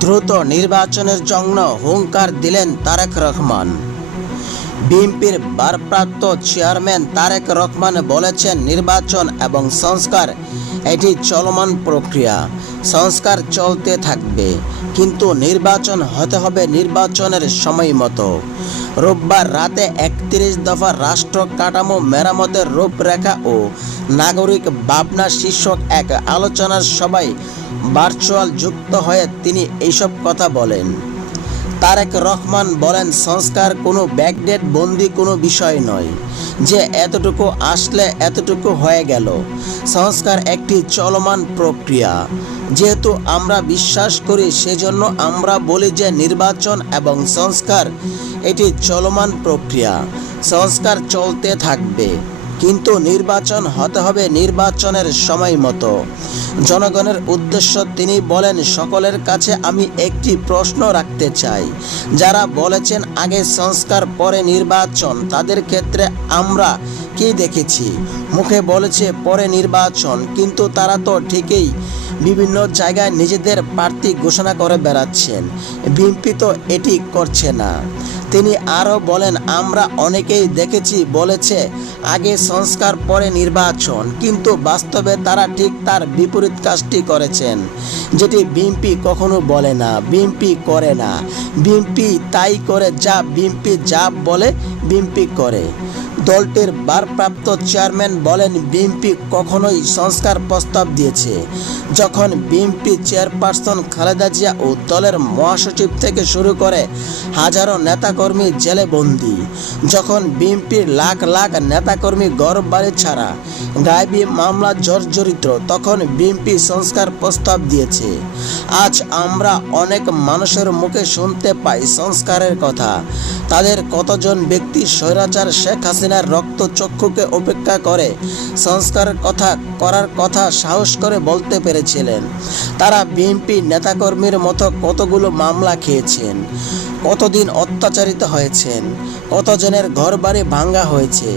দ্রুত নির্বাচনের জন্য হুঙ্কার দিলেন তারেক রহমান। বিএনপির ভারপ্রাপ্ত চেয়ারম্যান তারেক রহমান বলেছেন, নির্বাচন এবং সংস্কার এটি চলমান প্রক্রিয়া। সংস্কার চলতে থাকবে, কিন্তু নির্বাচন হতে হবে নির্বাচনের সময় মতো রোববার রাতে একত্রিশ দফা রাষ্ট্র কাঠামো মেরামতের রূপরেখা ও নাগরিক ভাবনা শীর্ষক এক আলোচনার সভায় ভার্চুয়াল যুক্ত হয়ে তিনি এইসব কথা বলেন। তারেক রহমান বলেন, সংস্কার কোনো ব্যাকডেট বন্দি কোনো বিষয় নয়। যে এতটুকু আসলে এতটুকু হয়ে গেল। সংস্কার একটি চলমান প্রক্রিয়া। যেহেতু আমরা বিশ্বাস করি, সেজন্য আমরা বলি যে নির্বাচন এবং সংস্কার এটি চলমান প্রক্রিয়া। সংস্কার চলতে থাকবে। কিন্তু নির্বাচন হতে হবে নির্বাচনের সময় মতো। জনগণের উদ্দেশ্য তিনি বলেন, সকলের কাছে আমি একটি প্রশ্ন রাখতে চাই। যারা বলেছেন আগে সংস্কার, পরে নির্বাচন, তাদের ক্ষেত্রে আমরা কি দেখেছি? মুখে বলেছে, পরে নির্বাচন, কিন্তু তারা তো ঠিকই বিভিন্ন জায়গায় নিজেদের প্রার্থী ঘোষণা করে বেড়াচ্ছেন। বিএনপি তো এটি করছে না। তিনি আরও বলেন, আমরা অনেকেই দেখেছি বলেছে, আগে সংস্কার, পরে নির্বাচন। কিন্তু বাস্তবে তারা ঠিক তার বিপরীত কাজটি করেছেন, যেটি বিএনপি কখনো বলে না, বিএনপি করে না। বিএনপি তাই করে যা বিএনপি যা বলে, বিএনপি করে। দলটির ভারপ্রাপ্ত চেয়ারম্যান বলেন, বিএনপি কখনোই সংস্কার প্রস্তাব দিয়েছে। যখন বিএনপি চেয়ারপারসন খালেদা জিয়া ও দলের মহাসচিব থেকে শুরু করে হাজারো নেতাকর্মী জেলে বন্দি যখন বিএনপির লাখ লাখ নেতাকর্মী গর্ব বাড়ি ছাড়া গায়েবী মামলা জর্জরিত, তখন বিএনপি সংস্কার প্রস্তাব দিয়েছে। আজ আমরা অনেক মানুষের মুখে শুনতে পাই সংস্কারের কথা। তাদের কতজন ব্যক্তি স্বৈরাচার শেখ হাসিনার রক্তচক্ষুকে উপেক্ষা করে। সংস্কার কথা, করার কথা সাহস করে বলতে পেরেছিলেন। তারা বিএনপি নেতাকর্মীর মতো কতগুলো মামলা খেয়েছেন, কতদিন অত্যাচারিত হয়েছেন, কতজনের ঘর বাড়ি ভাঙ্গা হয়েছে